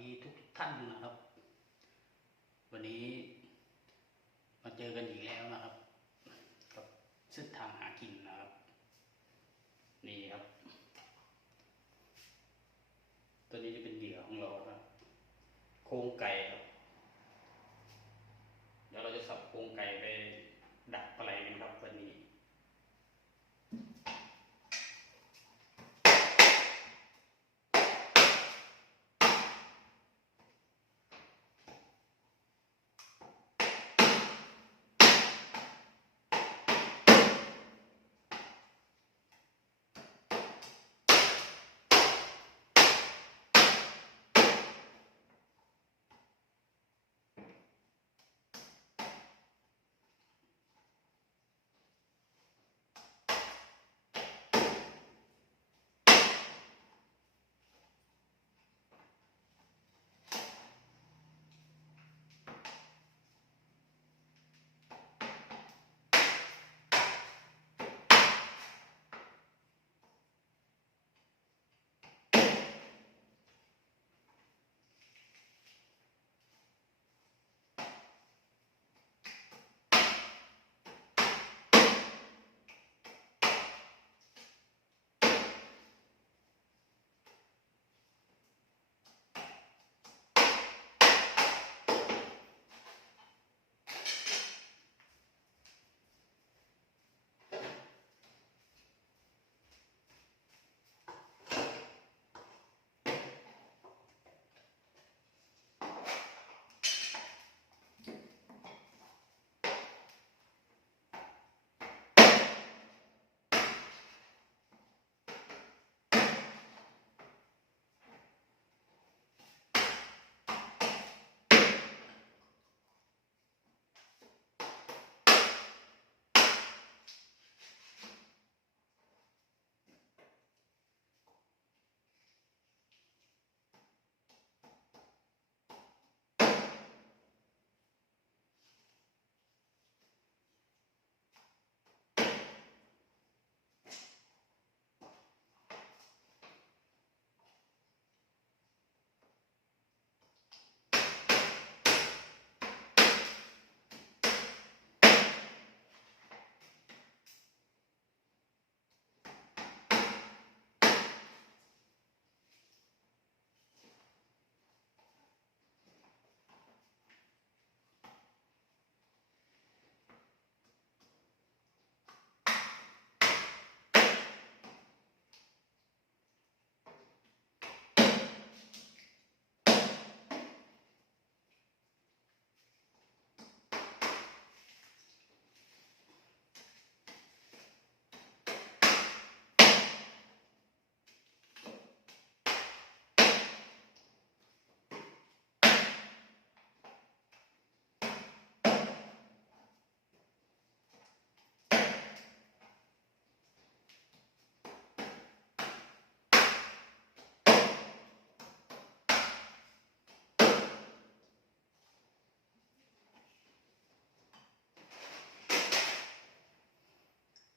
ดีทุกท่านนะครับ วันนี้มาเจอกันอีกแล้วนะครับกับเส้นทางหากินนะครับนี่ครับตัวนี้จะเป็นเหยื่อของเราครับโครงไก่ครับเดี๋ยวเราจะสับโครงไก่ไปดักปลาไหลกันครับวันนี้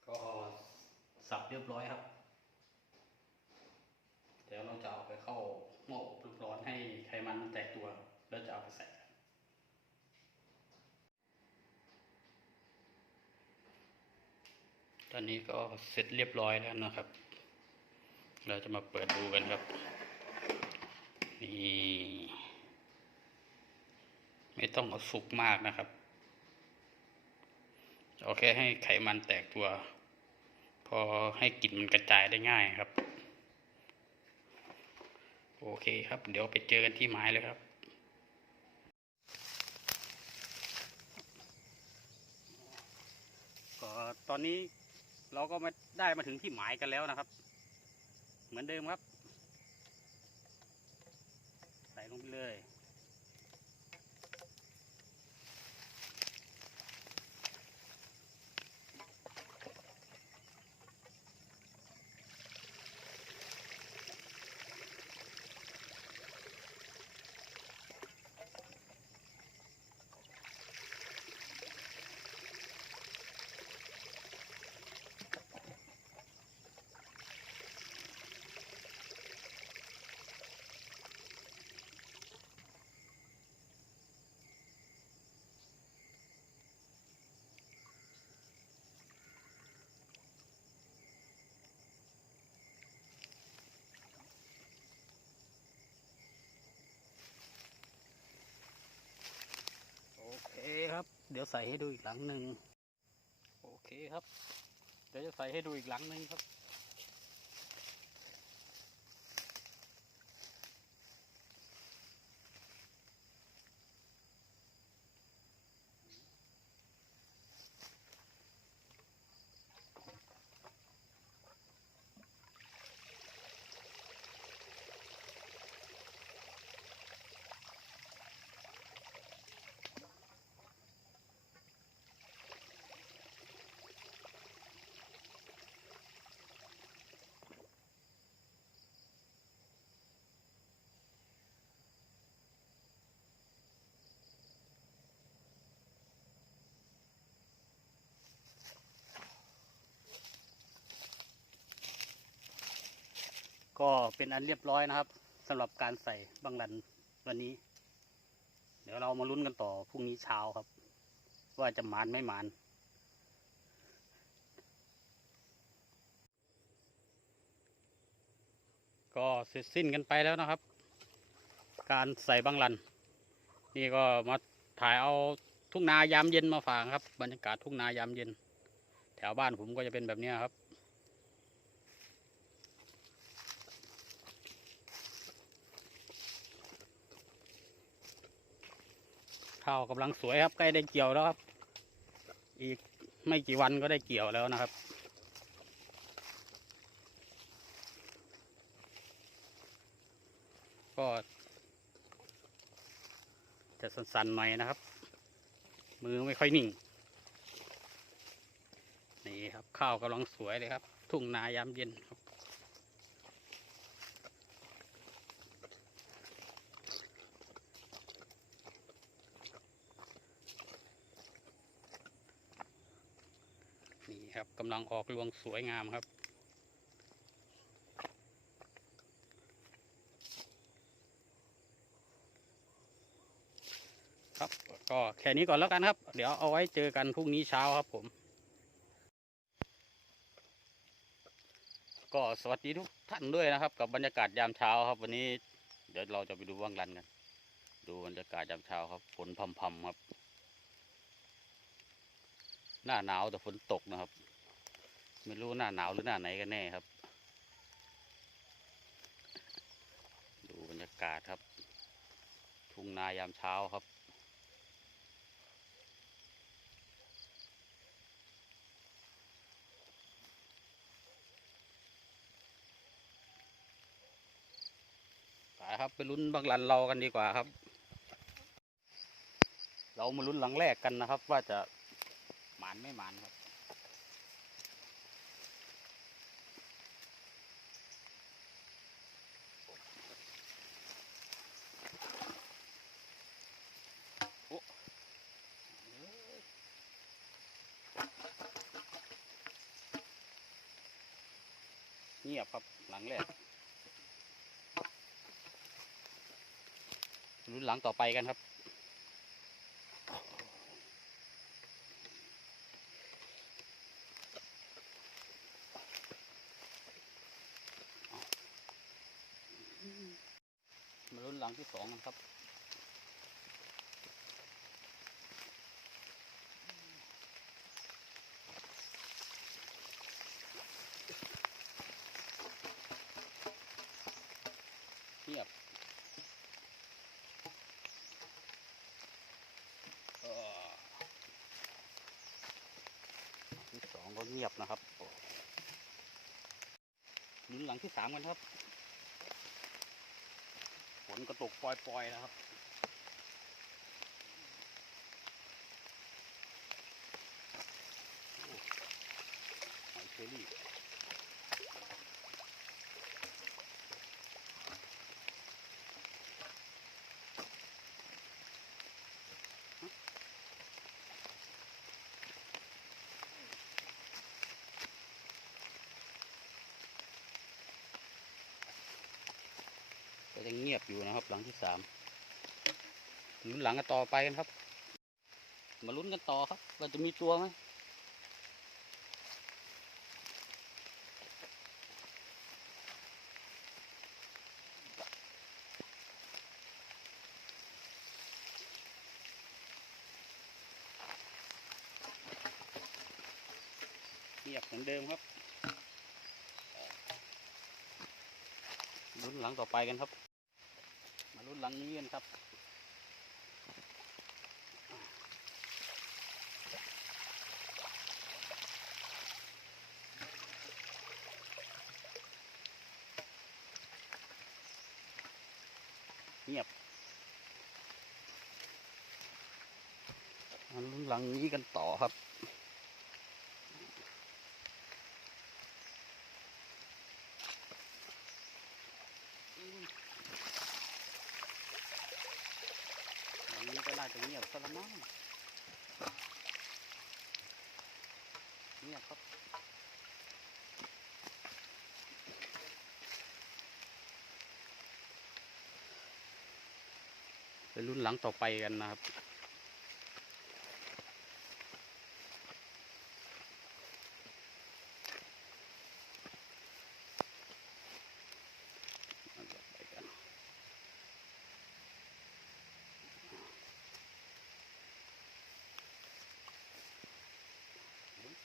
ก็สับเรียบร้อยครับเดี๋ยวเราจะเอาไปเข้าหม้ออบร้อนให้ไขมันมันแตกตัวแล้วจะเอาไปใส่ตอนนี้ก็เสร็จเรียบร้อยแล้วนะครับเราจะมาเปิดดูกันครับนี่ไม่ต้องเอาสุกมากนะครับเอาแค่ให้ไขมันแตกตัวพอให้กลิ่นมันกระจายได้ง่ายครับโอเคครับเดี๋ยวไปเจอกันที่หมายเลยครับก็ตอนนี้เราก็ได้มาถึงที่หมายกันแล้วนะครับเหมือนเดิมครับใส่ลงไปเลย เดี๋ยวใส่ให้ดูอีกหลังหนึ่งโอเคครับเดี๋ยวจะใส่ให้ดูอีกหลังหนึ่งครับก็เป็นอันเรียบร้อยนะครับสำหรับการใส่บังลันวันนี้เดี๋ยวเรามาลุ้นกันต่อพรุ่งนี้เช้าครับว่าจะหมานไม่หมานก็เสร็จสิ้นกันไปแล้วนะครับการใส่บังลันนี่ก็มาถ่ายเอาทุ่งนายามเย็นมาฝากครับบรรยากาศทุ่งนายามเย็นแถวบ้านผมก็จะเป็นแบบนี้ครับข้าวกำลังสวยครับใกล้ได้เกี่ยวแล้วครับอีกไม่กี่วันก็ได้เกี่ยวแล้วนะครับก็จะสั่นๆหน่อยนะครับมือไม่ค่อยนิ่งนี่ครับข้าวกำลังสวยเลยครับทุ่งนายามเย็นครับนี่ครับกำลังออกรวงสวยงามครับครับก็แค่นี้ก่อนแล้วกันครับเดี๋ยวเอาไว้เจอกันพรุ่งนี้เช้าครับผมก็สวัสดีทุกท่านด้วยนะครับกับบรรยากาศยามเช้าครับวันนี้เดี๋ยวเราจะไปดูวังลันกันดูบรรยากาศยามเช้าครับฝนพรำๆครับหน้าหนาวแต่ฝนตกนะครับไม่รู้หน้าหนาวหรือหน้าไหนกันแน่ครับดูบรรยากาศครับทุ่งนายามเช้าครับไปครับไปลุ้นบังลันเรากันดีกว่าครับเรามาลุ้นหลังแรกกันนะครับว่าจะหมานไม่หมานครับโอ้เงียบครับหลังแรกลุ้นหลังต่อไปกันครับมาลุ้นหลังที่สองกันครับเงียบที่สองก็เงียบนะครับลุ้นหลังที่สามกันครับฝนก็ตกปล่อยๆนะครับหอยเชอรี่ก็ยังเงียบอยู่นะครับหลังที่สามลุ้นหลังกันต่อไปกันครับมาลุ้นกันต่อครับว่าจะมีตัวไหม เดิมครับลุ้นหลังต่อไปกันครับมาลุ้นหลังนี้กันครับเงียบมาลุ้นหลังนี้กันต่อครับหลังนี้ก็น่าจะเงียบซะละมั้งเงียบครับไปลุ้นหลังต่อไปกันนะครับ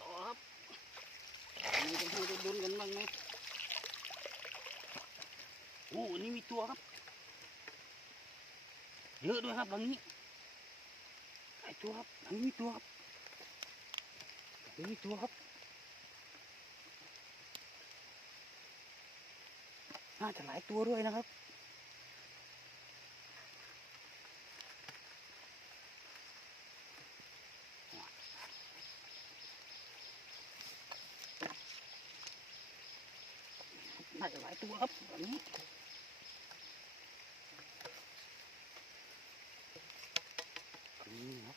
ต่อครับมีจะให้ได้ลุ้นกันบ้างไหมโอ้อันนี้มีตัวครับเยอะด้วยครับหลังนี้หลายตัวครับหลังนี้มีตัวครับหลังนี้มีตัวครับน่าจะหลายตัวด้วยนะครับน่าจะหลายตัวครับหลังนี้นี่ครับ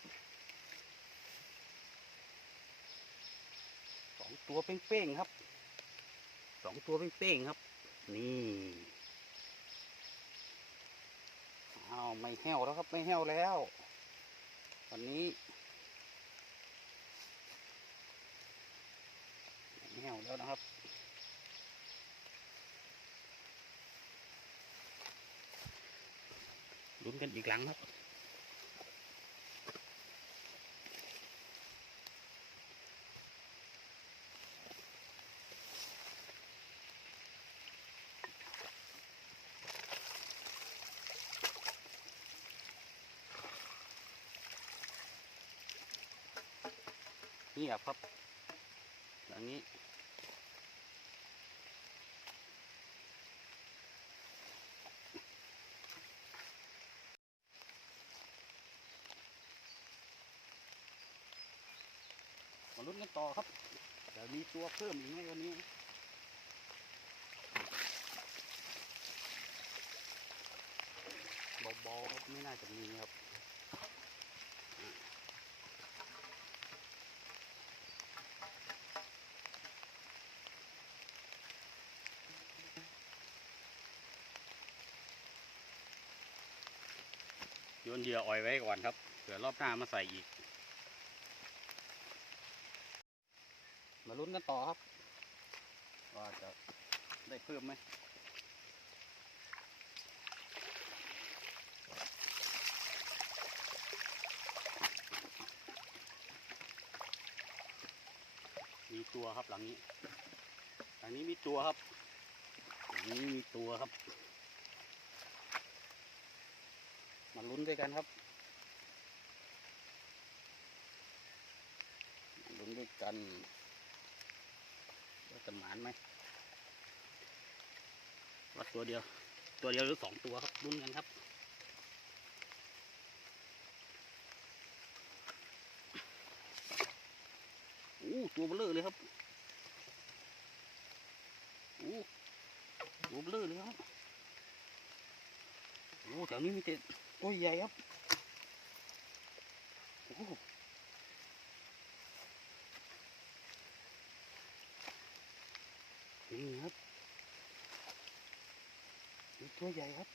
สองตัวเป้งๆครับสองตัวเป้งๆครับนี่อ้าวไม่แห้วแล้วครับไม่แห้วแล้ววันนี้ไม่แห้วแล้วนะครับลุ้นกันอีกหลังครับนี่ครับอย่างนี้มาลุ้นกันต่อครับจะมีตัวเพิ่มอีกไหมวันนี้เบาๆครับไม่น่าจะมีครับโยนเหยื่ออ่อยไว้ก่อนครับเผื่อรอบหน้ามาใส่อีกมาลุ้นกันต่อครับว่าจะได้เพิ่มไหมมีตัวครับหลังนี้มีตัวครับหลังนี้มีตัวครับมาลุ้นด้วยกันครับลุ้นด้วยกันว่าจะหมานไหมวัดตัวเดียวหรือสองตัวครับลุ้นกันครับตัวเบลอเลยครับตัวเบลอเลยครับแถวนี้มีแต่ตัวใหญ่ครับนี่ครับมีตัวใหญ่ครับ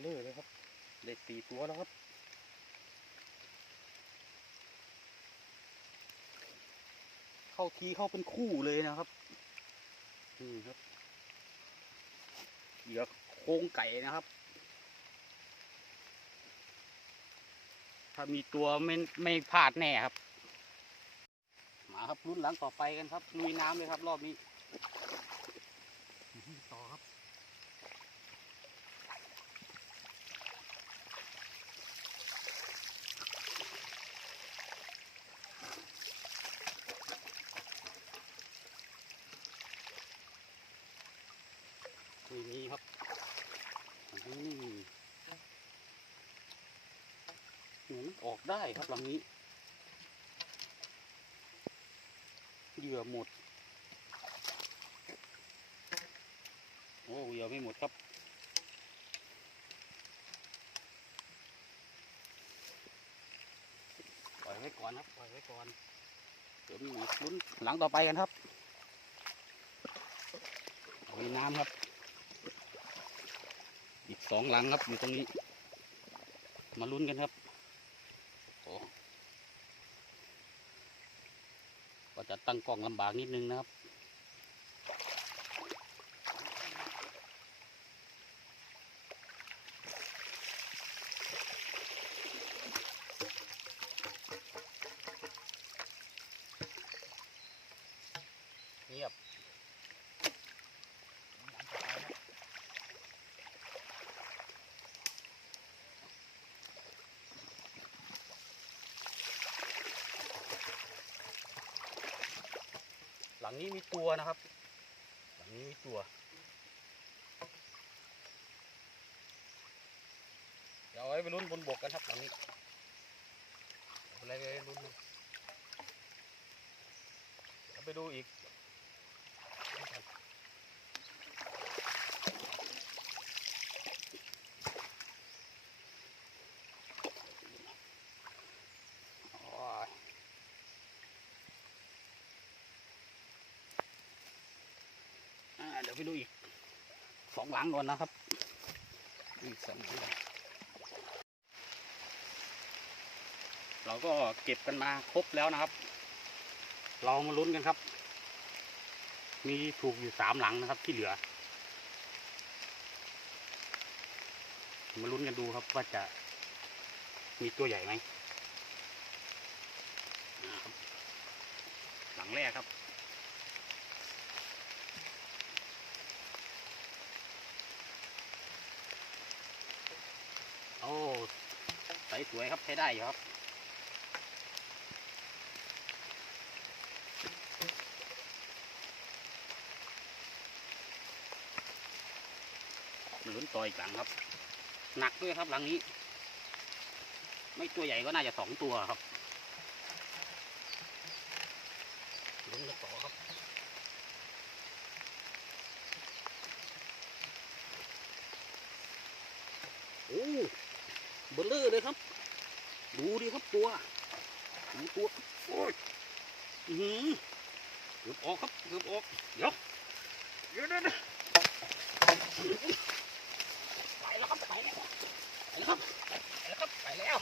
เบลอเลยครับได้4 ตัวแล้วครับ ทีเข้าเป็นคู่เลยนะครับนี่ครับเหยื่อโครงไก่นะครับถ้ามีตัวไม่พลาดแน่ครับมาครับรุ่นหลังต่อไปกันครับลุยน้ำเลยครับรอบนี้ต่อครับไม่มีครับนี่มันออกได้ครับลำนี้เหยื่อหมดโอ้เหยื่อไม่หมดครับปล่อยไว้ก่อนครับปล่อยไว้ก่อนเดี๋ยวมีลุ้นหลังต่อไปกันครับมีน้ำครับอีก2 หลังครับอยู่ตรงนี้มาลุ้นกันครับโอ้ก็จะตั้งกล้องลำบากนิดนึงนะครับเงียบหลังนี้มีตัวนะครับหลังนี้มีตัวเดี๋ยวเอาไว้ไปลุ้นบนบกกันครับหลังนี้อะไรไปลุ้นเดี๋ยวไปดูอีกเดี๋ยวไปดูอีก2 หลังก่อนนะครับอีก2 หลังเราก็เก็บกันมาครบแล้วนะครับเรามาลุ้นกันครับมีถูกอยู่3 หลังนะครับที่เหลือมาลุ้นกันดูครับว่าจะมีตัวใหญ่ไหมหลังแรกครับโอ้ใสสวยครับใช้ได้อยู่ครับลุ้นต่ออีกหลังครับหนักด้วยครับหลังนี้ไม่ตัวใหญ่ก็น่าจะ2 ตัวครับลุ้นกันต่อครับโอ้เบลเลอร์เลยครับดูดิครับตัวโอ้ยเกือบออกครับเกือบออกเดี๋ยวไปแล้วครับไปแล้ว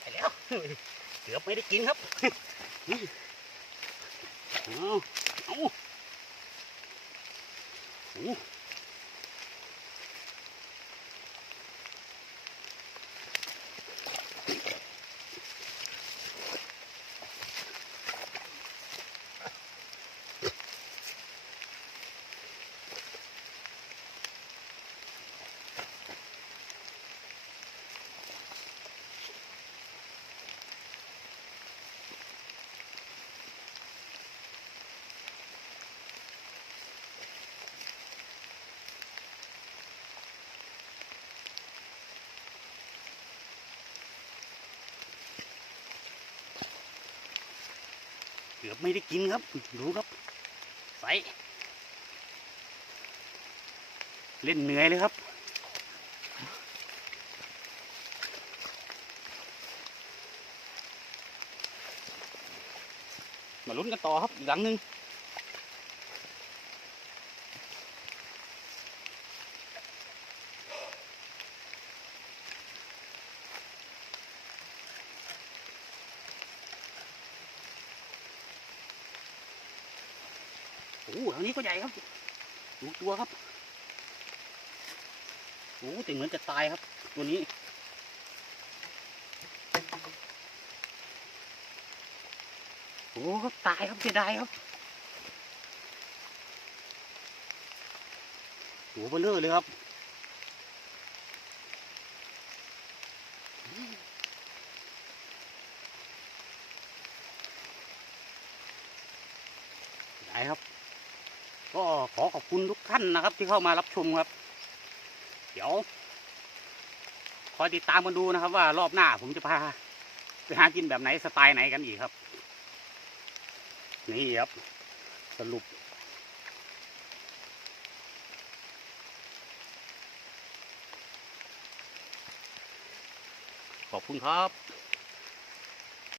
ไปแล้วเกือบไม่ได้กินครับเอาเกือบไม่ได้กินครับดูครับใสเล่นเหนื่อยเลยครับมาลุ้นกันต่อครับอีกหลังหนึ่ง โอ้โหอันนี้ก็ใหญ่ครับดูตัวครับโอ้แต่เหมือนจะตายครับตัวนี้โอ้ครับตายครับเสียดายครับโอ้เบลอเลยครับได้ครับก็ขอขอบคุณทุกท่านนะครับที่เข้ามารับชมครับเดี๋ยวคอยติดตามกันดูนะครับว่ารอบหน้าผมจะพาไปหากินแบบไหนสไตล์ไหนกันอีกครับนี่ครับสรุปขอบคุณครับ